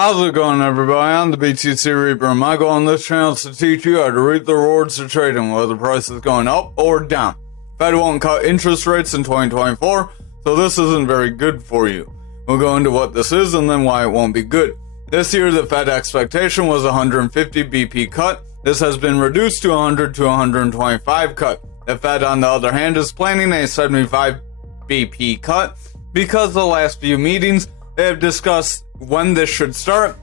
How's it going, everybody? I'm the BTC Reaper, and my goal on this channel is to teach you how to reap the rewards of trading, whether the price is going up or down. Fed won't cut interest rates in 2024, so this isn't very good for you. We'll go into what this is and then why it won't be good. This year, the Fed expectation was 150 BP cut. This has been reduced to 100 to 125 cut. The Fed, on the other hand, is planning a 75 BP cut because the last few meetings they have discussed when this should start.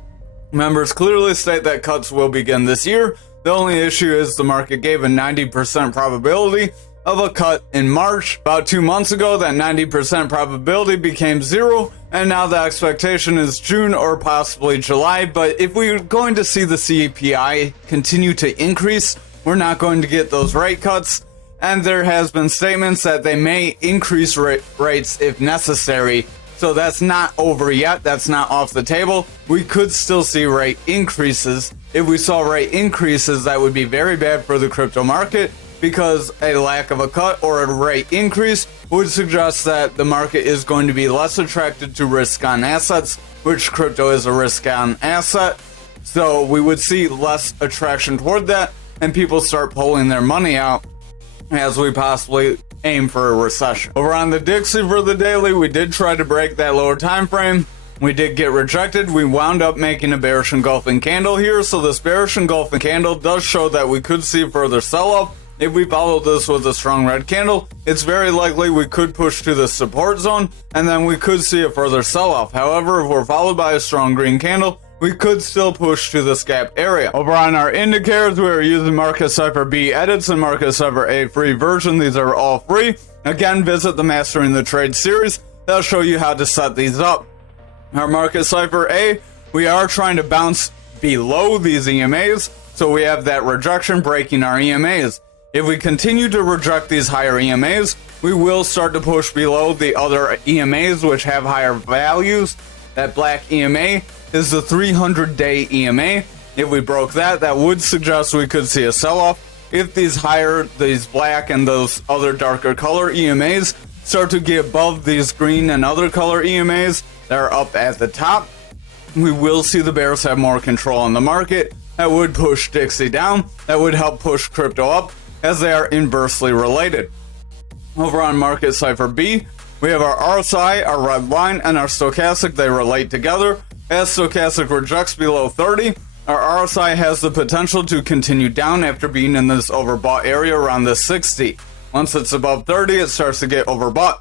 Members clearly state that cuts will begin this year. The only issue is the market gave a 90% probability of a cut in March. About 2 months ago, that 90% probability became zero, and now the expectation is June or possibly July. But if we're going to see the CPI continue to increase, we're not going to get those rate cuts. And there has been statements that they may increase rates if necessary. So that's not over yet. That's not off the table. We could still see rate increases. If we saw rate increases, that would be very bad for the crypto market, because a lack of a cut or a rate increase would suggest that the market is going to be less attracted to risk on assets, which crypto is a risk on asset. So we would see less attraction toward that, and people start pulling their money out as we possibly aim for a recession. Over on the Dixie for the daily, we did try to break that lower time frame. We did get rejected. We wound up making a bearish engulfing candle here. So this bearish engulfing candle does show that we could see further sell-off. If we follow this with a strong red candle, it's very likely we could push to the support zone, and then we could see a further sell-off. However, if we're followed by a strong green candle, we could still push to this gap area. Over on our indicators, we are using Market Cipher B edits and Market Cipher A free version. These are all free. Again, visit the Mastering the Trade series. They'll show you how to set these up. Our Market Cipher A, we are trying to bounce below these EMAs, so we have that rejection breaking our EMAs. If we continue to reject these higher EMAs, we will start to push below the other EMAs which have higher values. That black EMA is the 300-day EMA. If we broke that, that would suggest we could see a sell-off. If these black and those other darker color EMAs start to get above these green and other color EMAs that are up at the top, we will see the bears have more control on the market. That would push Dixie down. That would help push crypto up, as they are inversely related. Over on Market Cipher B, we have our RSI, our red line, and our stochastic. They relate together. As stochastic rejects below 30, our RSI has the potential to continue down after being in this overbought area around the 60. Once it's above 30, it starts to get overbought.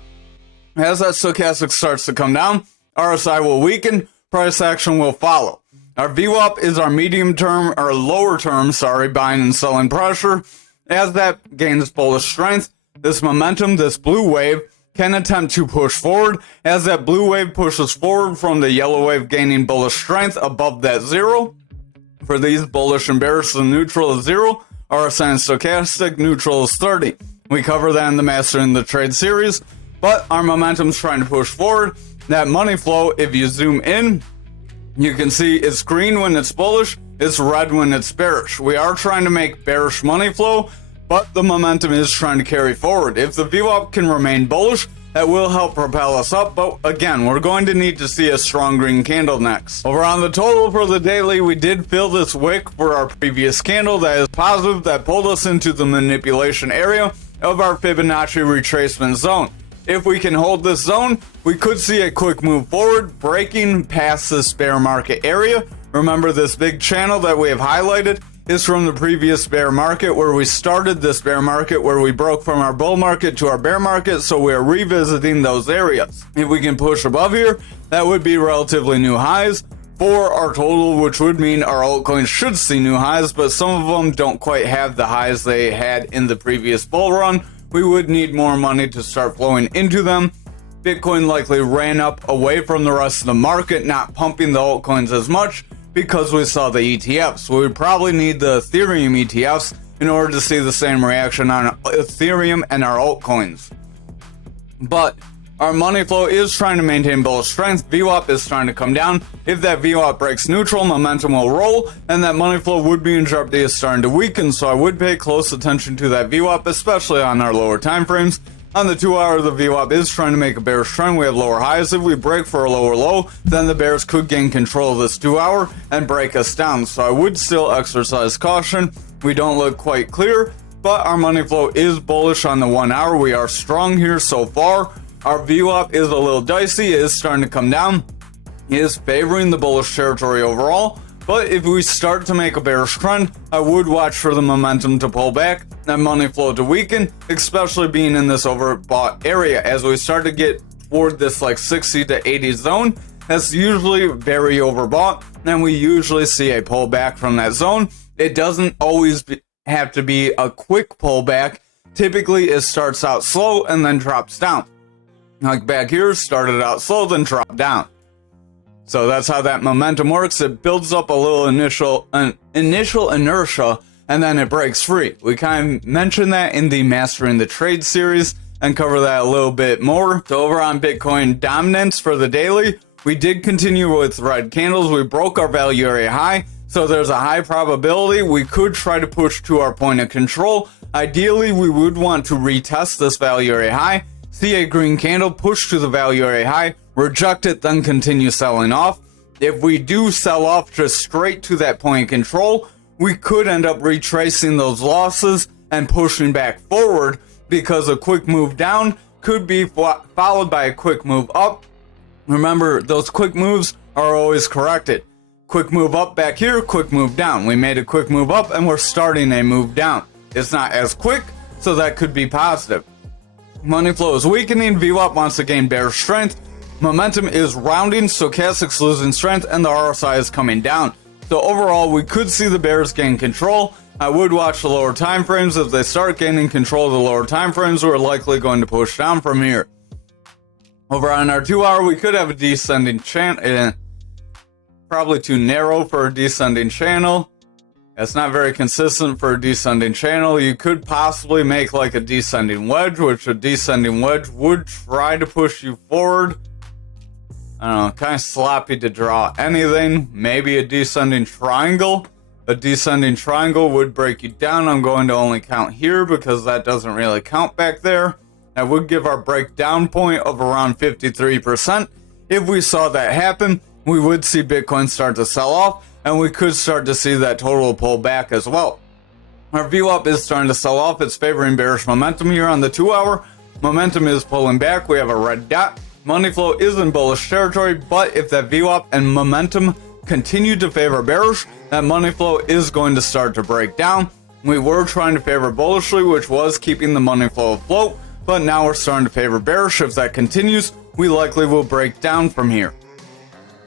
As that stochastic starts to come down, RSI will weaken, price action will follow. Our VWAP is our medium term, or lower term, buying and selling pressure. As that gains bullish strength, this momentum, this blue wave, can attempt to push forward. As that blue wave pushes forward from the yellow wave gaining bullish strength above that zero. For these, bullish and bearish, the neutral is 0. RSI and stochastic, neutral is 30. We cover that in the Mastering the Trade series, but our momentum's trying to push forward. That money flow, if you zoom in, you can see it's green when it's bullish, it's red when it's bearish. We are trying to make bearish money flow, but the momentum is trying to carry forward. If the VWAP can remain bullish, that will help propel us up, but again, we're going to need to see a strong green candle next. Over on the total for the daily, we did fill this wick for our previous candle that is positive, that pulled us into the manipulation area of our Fibonacci retracement zone. If we can hold this zone, we could see a quick move forward, breaking past this bear market area. Remember, this big channel that we have highlighted is from the previous bear market, where we started this bear market, where we broke from our bull market to our bear market, so we are revisiting those areas. If we can push above here, that would be relatively new highs for our total, which would mean our altcoins should see new highs, but some of them don't quite have the highs they had in the previous bull run. We would need more money to start flowing into them. Bitcoin likely ran up away from the rest of the market, not pumping the altcoins as much, because we saw the ETFs. So we probably need the Ethereum ETFs in order to see the same reaction on Ethereum and our altcoins. But our money flow is trying to maintain bullish strength. VWAP is trying to come down. If that VWAP breaks neutral, momentum will roll, and that money flow would be in jeopardy is starting to weaken. So I would pay close attention to that VWAP, especially on our lower time frames. On the 2 hour, the VWAP is trying to make a bearish trend. We have lower highs. If we break for a lower low, then the bears could gain control of this 2 hour and break us down. So I would still exercise caution. We don't look quite clear, but our money flow is bullish on the 1 hour. We are strong here so far. Our VWAP is a little dicey. It is starting to come down. It is favoring the bullish territory overall. But if we start to make a bearish trend, I would watch for the momentum to pull back and money flow to weaken, especially being in this overbought area. As we start to get toward this like 60 to 80 zone, that's usually very overbought, and we usually see a pullback from that zone. It doesn't always have to be a quick pullback. Typically, it starts out slow and then drops down. Like back here, started out slow, then dropped down. So that's how that momentum works. It builds up a little initial inertia, and then it breaks free. We kind of mentioned that in the Mastering the Trade series and cover that a little bit more. So over on Bitcoin dominance for the daily, we did continue with red candles. We broke our value area high, so there's a high probability we could try to push to our point of control. Ideally, we would want to retest this value area high, see a green candle, push to the value area high, reject it, then continue selling off. If we do sell off just straight to that point of control, we could end up retracing those losses and pushing back forward, because a quick move down could be followed by a quick move up. Remember, those quick moves are always corrected. Quick move up back here, quick move down. We made a quick move up and we're starting a move down. It's not as quick, so that could be positive. Money flow is weakening. VWAP wants to gain bearish strength. Momentum is rounding, stochastics losing strength, and the RSI is coming down. So overall, we could see the bears gain control. I would watch the lower time frames. If they start gaining control of the lower time frames, we're likely going to push down from here. Over on our 2 hour, we could have a descending channel. Probably too narrow for a descending channel. It's not very consistent for a descending channel. You could possibly make like a descending wedge, which a descending wedge would try to push you forward. I don't know, kind of sloppy to draw anything. Maybe a descending triangle. A descending triangle would break you down. I'm going to only count here because that doesn't really count back there. That would give our breakdown point of around 53%. If we saw that happen, we would see Bitcoin start to sell off, and we could start to see that total pull back as well. Our VWAP is starting to sell off. It's favoring bearish momentum here on the 2 hour. Momentum is pulling back. We have a red dot. Money flow is in bullish territory, but if that VWAP and momentum continue to favor bearish, that money flow is going to start to break down. We were trying to favor bullishly, which was keeping the money flow afloat, but now we're starting to favor bearish. If that continues, we likely will break down from here.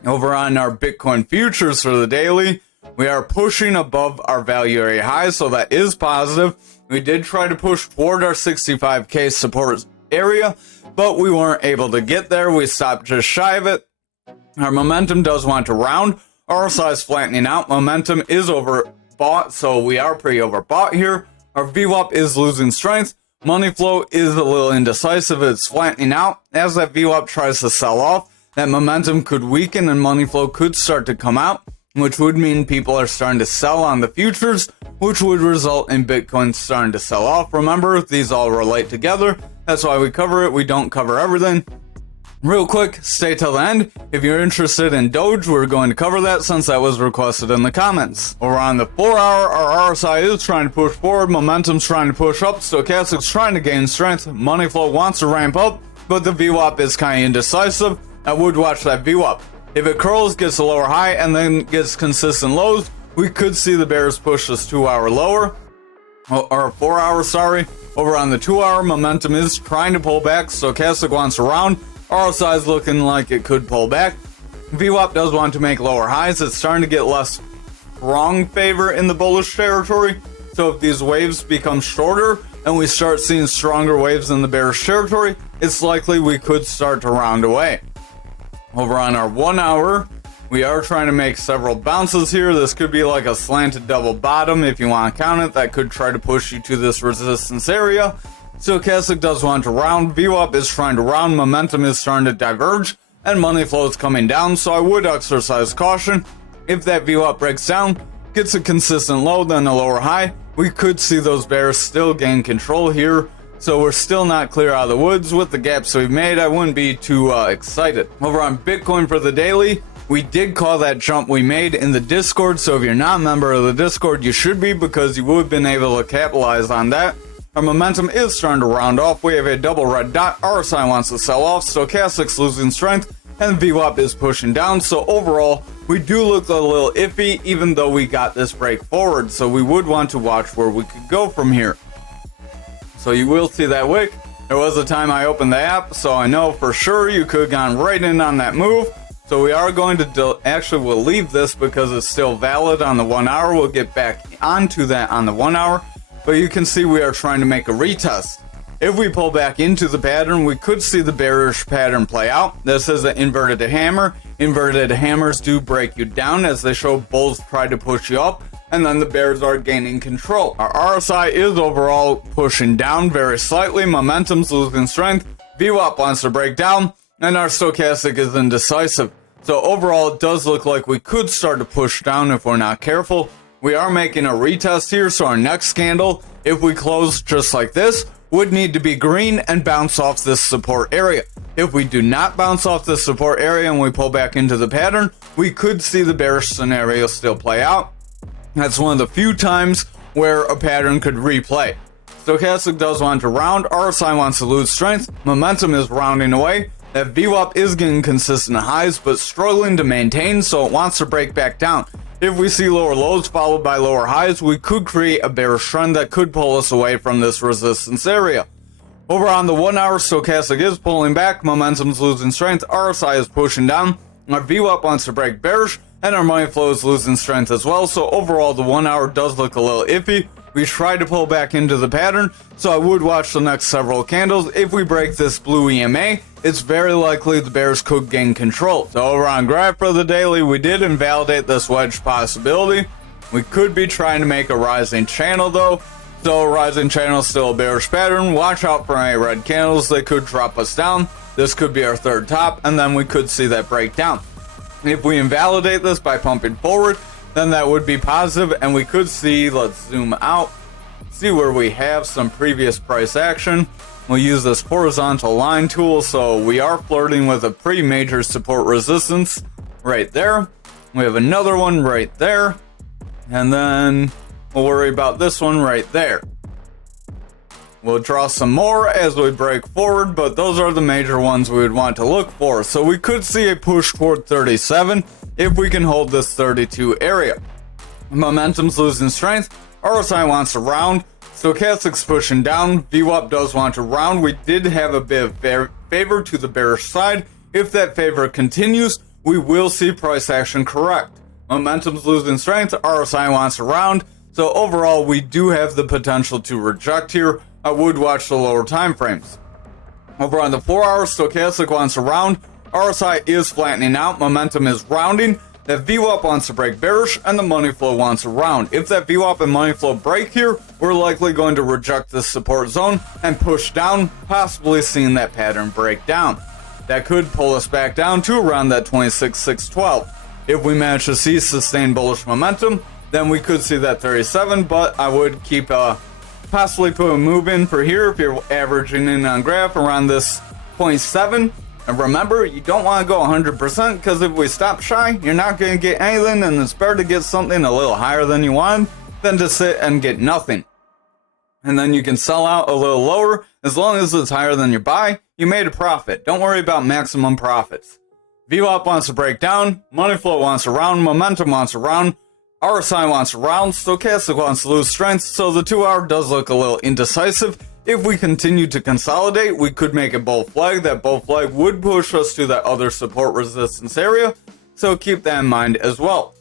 Over on our Bitcoin futures for the daily, we are pushing above our value area high, so that is positive. We did try to push toward our 65K support area, but we weren't able to get there. We stopped just shy of it. Our momentum does want to round. RSI is flattening out. Momentum is overbought, so we are pretty overbought here. Our VWAP is losing strength. Money flow is a little indecisive. It's flattening out. As that VWAP tries to sell off, that momentum could weaken and money flow could start to come out, which would mean people are starting to sell on the futures, which would result in Bitcoin starting to sell off. Remember, these all relate together. That's why we cover it. We don't cover everything. Real quick, stay till the end. If you're interested in Doge, we're going to cover that since that was requested in the comments. Over on the 4 hour, our RSI is trying to push forward. Momentum's trying to push up. Stochastics trying to gain strength. Money flow wants to ramp up, but the VWAP is kind of indecisive. I would watch that VWAP. If it curls, gets a lower high, and then gets consistent lows, we could see the bears push this 2 hour lower. Or 4 hour, sorry. Over on the 2 hour, momentum is trying to pull back. Stochastic wants to round. RSI is looking like it could pull back. VWAP does want to make lower highs. It's starting to get less strong favor in the bullish territory. So if these waves become shorter and we start seeing stronger waves in the bearish territory, it's likely we could start to round away. Over on our 1 hour, we are trying to make several bounces here. This could be like a slanted double bottom if you want to count it. That could try to push you to this resistance area. Stochastic does want to round. VWAP is trying to round. Momentum is starting to diverge. And money flow is coming down. So I would exercise caution. If that VWAP breaks down, gets a consistent low, then a lower high, we could see those bears still gain control here. So we're still not clear out of the woods with the gaps we've made. I wouldn't be too excited. Over on Bitcoin for the daily, we did call that jump we made in the Discord. So if you're not a member of the Discord, you should be, because you would have been able to capitalize on that. Our momentum is starting to round off. We have a double red dot. RSI wants to sell off. Stochastic's losing strength. And VWAP is pushing down. So overall, we do look a little iffy, even though we got this break forward. So we would want to watch where we could go from here. So you will see that wick. There was a time I opened the app, so I know for sure you could have gone right in on that move. So we are going to actually we'll leave this because it's still valid on the 1 hour. We'll get back onto that on the 1 hour. But you can see we are trying to make a retest. If we pull back into the pattern, we could see the bearish pattern play out. This is an inverted hammer. Inverted hammers do break you down, as they show bulls try to push you up, and then the bears are gaining control. Our RSI is overall pushing down very slightly. Momentum's losing strength. VWAP wants to break down, and our stochastic is indecisive. So overall, it does look like we could start to push down if we're not careful. We are making a retest here, so our next candle, if we close just like this, would need to be green and bounce off this support area. If we do not bounce off this support area and we pull back into the pattern, we could see the bearish scenario still play out. That's one of the few times where a pattern could replay. Stochastic does want to round. RSI wants to lose strength. Momentum is rounding away. That VWAP is getting consistent highs, but struggling to maintain, so it wants to break back down. If we see lower lows followed by lower highs, we could create a bearish trend that could pull us away from this resistance area. Over on the 1 hour, stochastic is pulling back. Momentum's losing strength. RSI is pushing down. Our VWAP wants to break bearish, and our money flow is losing strength as well. So overall, the 1 hour does look a little iffy. We tried to pull back into the pattern, so I would watch the next several candles. If we break this blue EMA, it's very likely the bears could gain control. So over on graph for the daily, we did invalidate this wedge possibility. We could be trying to make a rising channel though. So a rising channel is still a bearish pattern. Watch out for any red candles. They could drop us down. This could be our third top, and then we could see that break down. If we invalidate this by pumping forward, then that would be positive, and we could see, let's zoom out, see where we have some previous price action. We'll use this horizontal line tool, so we are flirting with a pretty major support resistance right there. We have another one right there, and then we'll worry about this one right there. We'll draw some more as we break forward, but those are the major ones we would want to look for. So we could see a push toward 37 if we can hold this 32 area. Momentum's losing strength. RSI wants to round. Stochastic's pushing down. VWAP does want to round. We did have a bit of favor to the bearish side. If that favor continues, we will see price action correct. Momentum's losing strength. RSI wants to round. So overall, we do have the potential to reject here. I would watch the lower time frames. Over on the 4 hour, stochastic wants to round. RSI is flattening out. Momentum is rounding. That VWAP wants to break bearish, and the money flow wants to round. If that VWAP and money flow break here, we're likely going to reject this support zone and push down, possibly seeing that pattern break down. That could pull us back down to around that 26,612. If we manage to see sustained bullish momentum, then we could see that 37, but I would keep possibly put a move in for here if you're averaging in on graph around this 0.7. And remember, you don't want to go 100% because if we stop shy, you're not going to get anything, and it's better to get something a little higher than you want than to sit and get nothing. And then you can sell out a little lower. As long as it's higher than your buy, you made a profit. Don't worry about maximum profits. VWAP wants to break down. Money flow wants to round. Momentum wants to round. RSI wants to round. Stochastic wants to lose strength. So the 2 hour does look a little indecisive. If we continue to consolidate, we could make a bull flag. That bull flag would push us to that other support resistance area. So keep that in mind as well.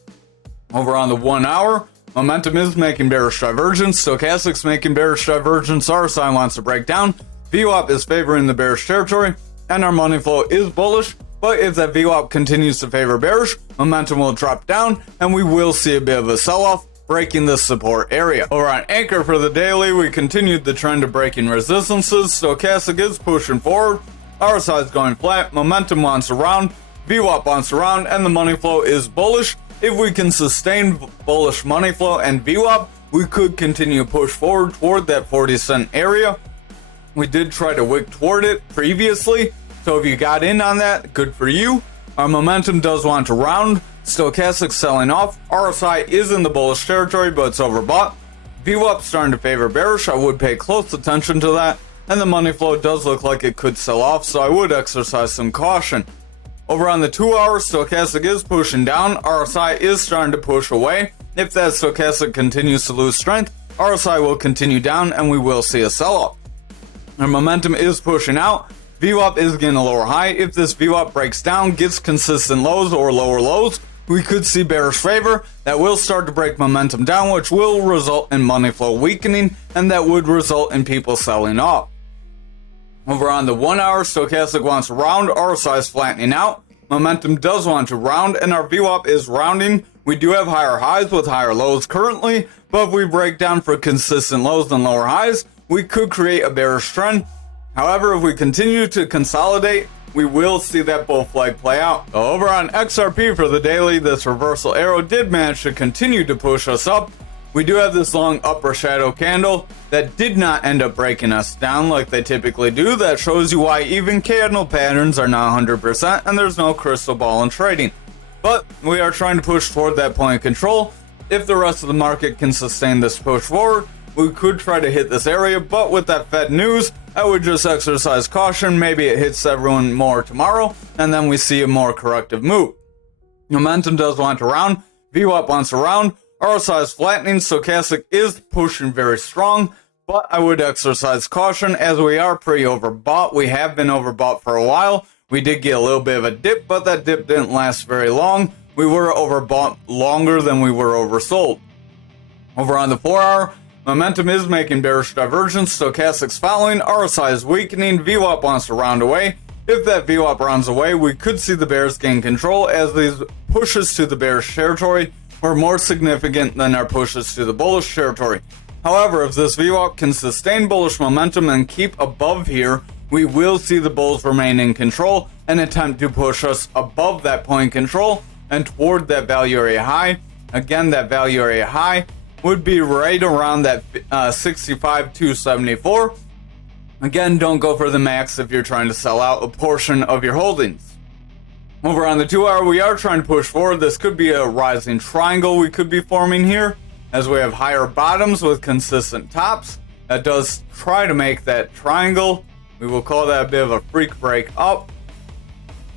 Over on the 1 hour, momentum is making bearish divergence. Stochastic's making bearish divergence. RSI wants to break down. VWAP is favoring the bearish territory. And our money flow is bullish. But if that VWAP continues to favor bearish, momentum will drop down, and we will see a bit of a sell-off, breaking the support area. Over on Ankr for the daily, we continued the trend of breaking resistances. Stochastic is pushing forward. RSI is going flat. Momentum wants to round. VWAP wants to round, and the money flow is bullish. If we can sustain bullish money flow and VWAP, we could continue to push forward toward that 40 cent area. We did try to wick toward it previously, so if you got in on that, good for you. Our momentum does want to round. Stochastic selling off. RSI is in the bullish territory, but it's overbought. VWAP starting to favor bearish. I would pay close attention to that. And the money flow does look like it could sell off, so I would exercise some caution. Over on the 2 hour, stochastic is pushing down. RSI is starting to push away. If that stochastic continues to lose strength, RSI will continue down and we will see a sell-off. Our momentum is pushing out. VWAP is getting a lower high. If this VWAP breaks down, gets consistent lows or lower lows, we could see bearish favor. That will start to break momentum down, which will result in money flow weakening, and that would result in people selling off. Over on the 1 hour, stochastic wants to round. RSI is flattening out. Momentum does want to round, and our VWAP is rounding. We do have higher highs with higher lows currently, but if we break down for consistent lows and lower highs, we could create a bearish trend. However, if we continue to consolidate, we will see that bull flag play out. Over on XRP for the daily, this reversal arrow did manage to continue to push us up. We do have this long upper shadow candle that did not end up breaking us down like they typically do. That shows you why even candle patterns are not 100% and there's no crystal ball in trading. But we are trying to push toward that point of control. If the rest of the market can sustain this push forward, we could try to hit this area, but with that Fed news, I would just exercise caution. Maybe it hits everyone more tomorrow, and then we see a more corrective move. Momentum does want to round. VWAP wants to round. RSI is flattening. Stochastic is pushing very strong, but I would exercise caution as we are pretty overbought. We have been overbought for a while. We did get a little bit of a dip, but that dip didn't last very long. We were overbought longer than we were oversold. Over on the 4 hour, momentum is making bearish divergence. Stochastic's following. RSI is weakening. VWAP wants to round away. If that VWAP rounds away, we could see the bears gain control as these pushes to the bearish territory were more significant than our pushes to the bullish territory. However, if this VWAP can sustain bullish momentum and keep above here, we will see the bulls remain in control and attempt to push us above that point control and toward that value area high. Again, that value area high would be right around that 65,274. Again, don't go for the max if you're trying to sell out a portion of your holdings. Over on the 2 hour, we are trying to push forward. This could be a rising triangle we could be forming here, as we have higher bottoms with consistent tops. That does try to make that triangle. We will call that a bit of a freak break up.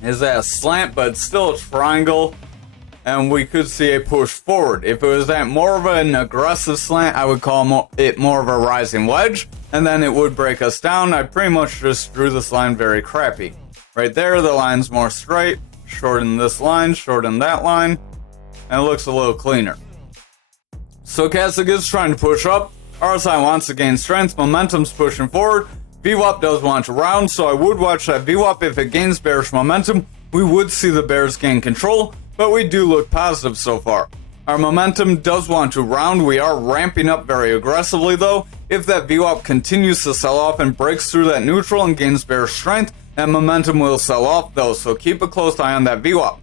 Is that a slant, but it's still a triangle, and we could see a push forward. If it was at more of an aggressive slant, I would call it more of a rising wedge, and then it would break us down. I pretty much just drew this line very crappy. Right there, the line's more straight. Shorten this line, shorten that line, and it looks a little cleaner. Stochastic is trying to push up. RSI wants to gain strength. Momentum's pushing forward. VWAP does want to round, so I would watch that VWAP. If it gains bearish momentum, we would see the bears gain control, but we do look positive so far. Our momentum does want to round. We are ramping up very aggressively though. If that VWAP continues to sell off and breaks through that neutral and gains bearish strength, that momentum will sell off though, so keep a close eye on that VWAP.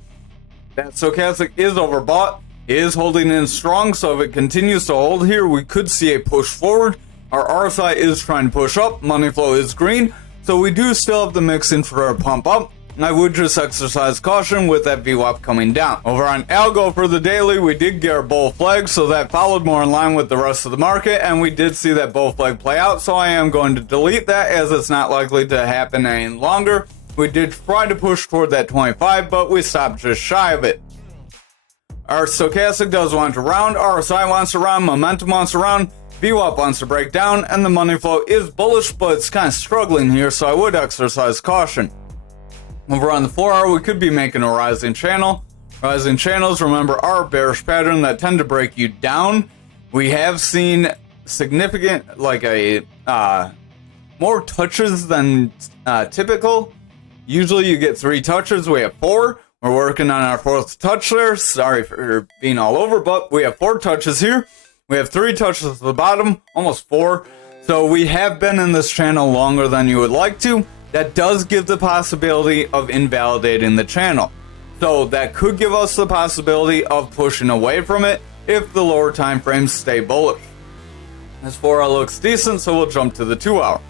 That stochastic is overbought. It is holding in strong, so if it continues to hold here, we could see a push forward. Our RSI is trying to push up. Money flow is green, so we do still have the mix in for a pump up. I would just exercise caution with that VWAP coming down. Over on ALGO for the daily, we did get our bull flag, so that followed more in line with the rest of the market, and we did see that bull flag play out, so I am going to delete that as it's not likely to happen any longer. We did try to push toward that 25, but we stopped just shy of it. Our stochastic does want to round, RSI wants to round, momentum wants to round, VWAP wants to break down, and the money flow is bullish, but it's kind of struggling here, so I would exercise caution. Over on the 4 hour, we could be making a rising channel. Rising channels, remember, are a bearish pattern that tend to break you down. We have seen significant, more touches than typical. Usually you get 3 touches, we have 4. We're working on our 4th touch there. Sorry for being all over, but we have 4 touches here. We have 3 touches at the bottom, almost 4. So we have been in this channel longer than you would like to. That does give the possibility of invalidating the channel. So that could give us the possibility of pushing away from it if the lower time frames stay bullish. This 4 hour looks decent, so we'll jump to the 2 hour.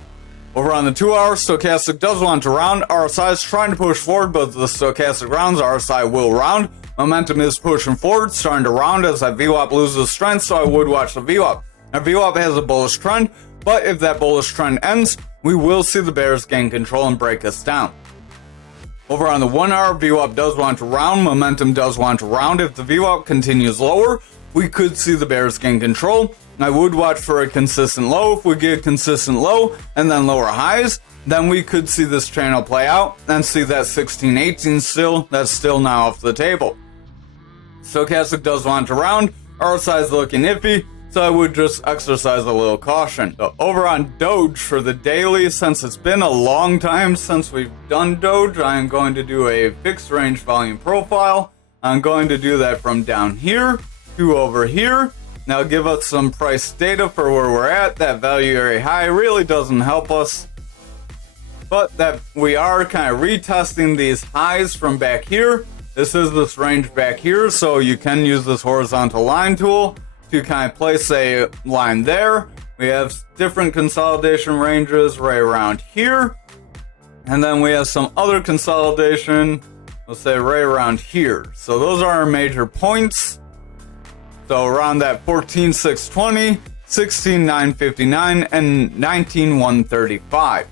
Over on the 2 hour, stochastic does want to round. RSI is trying to push forward, but the stochastic rounds, RSI will round. Momentum is pushing forward, starting to round as that VWAP loses strength, so I would watch the VWAP. Now, VWAP has a bullish trend, but if that bullish trend ends, we will see the bears gain control and break us down. Over on the 1 hour, VWAP does want to round, momentum does want to round. If the VWAP continues lower, we could see the bears gain control. I would watch for a consistent low. If we get a consistent low and then lower highs, then we could see this channel play out and see that 1618 still, that's still now off the table. Stochastic does want to round, RSI is looking iffy, so I would just exercise a little caution. So over on Doge for the daily, since it's been a long time since we've done Doge, I am going to do a fixed range volume profile. I'm going to do that from down here to over here. Now give us some price data for where we're at. That value area high really doesn't help us, but that we are kind of retesting these highs from back here. This is this range back here, so you can use this horizontal line tool to kind of place a line there. We have different consolidation ranges right around here, and then we have some other consolidation, let's say right around here. So those are our major points. So around that 14,620, 16,959, and 19,135.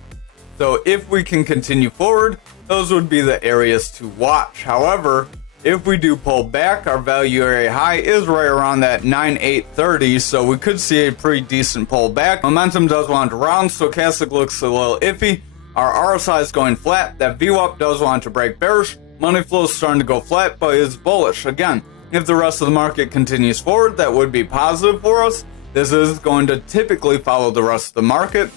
So if we can continue forward, those would be the areas to watch. However, if we do pull back, our value area high is right around that 9,830, so we could see a pretty decent pullback. Momentum does want to round, stochastic looks a little iffy. Our RSI is going flat. That VWAP does want to break bearish. Money flow is starting to go flat, but is bullish. Again, if the rest of the market continues forward, that would be positive for us. This is going to typically follow the rest of the market.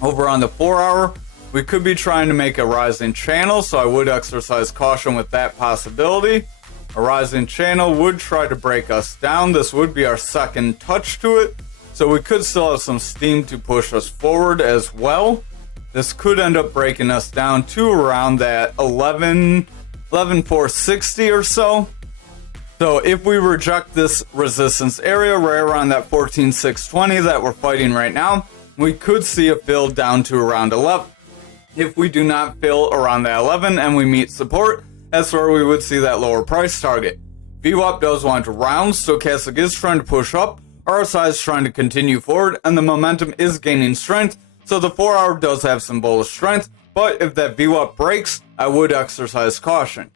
Over on the 4 hour, we could be trying to make a rising channel, so I would exercise caution with that possibility. A rising channel would try to break us down. This would be our second touch to it, so we could still have some steam to push us forward as well. This could end up breaking us down to around that 11,460 or so. So if we reject this resistance area right around that 14,620 that we're fighting right now, we could see a fill down to around 11. If we do not fill around that 11 and we meet support, that's where we would see that lower price target. VWAP does want to round, stochastic is trying to push up, RSI is trying to continue forward, and the momentum is gaining strength, so the 4 hour does have some bullish strength, but if that VWAP breaks, I would exercise caution.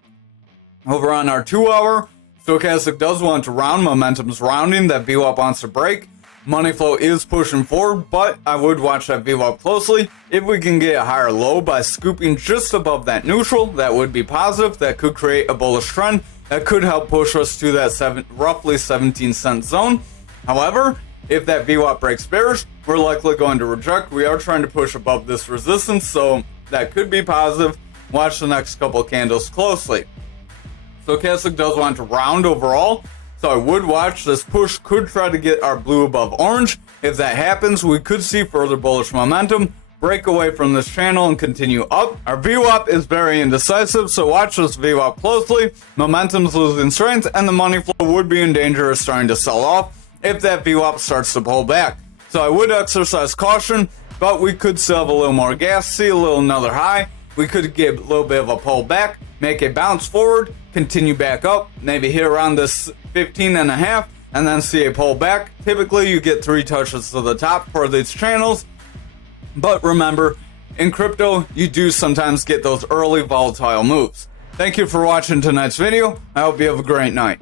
Over on our 2 hour, stochastic does want to round, momentum's rounding, that VWAP wants to break. Money flow is pushing forward, but I would watch that VWAP closely. If we can get a higher low by scooping just above that neutral, that would be positive. That could create a bullish trend. That could help push us to that roughly 17-cent zone. However, if that VWAP breaks bearish, we're likely going to reject. We are trying to push above this resistance, so that could be positive. Watch the next couple candles closely. Stochastic does want to round overall, so I would watch. This push could try to get our blue above orange. If that happens, we could see further bullish momentum, break away from this channel and continue up. Our VWAP is very indecisive, so watch this VWAP closely. Momentum's losing strength, and the money flow would be in danger of starting to sell off if that VWAP starts to pull back. So I would exercise caution, but we could still have a little more gas, see a little another high. We could get a little bit of a pullback, make a bounce forward, continue back up, maybe hit around this 15.5, and then see a pullback. Typically, you get 3 touches to the top for these channels. But remember, in crypto, you do sometimes get those early volatile moves. Thank you for watching tonight's video. I hope you have a great night.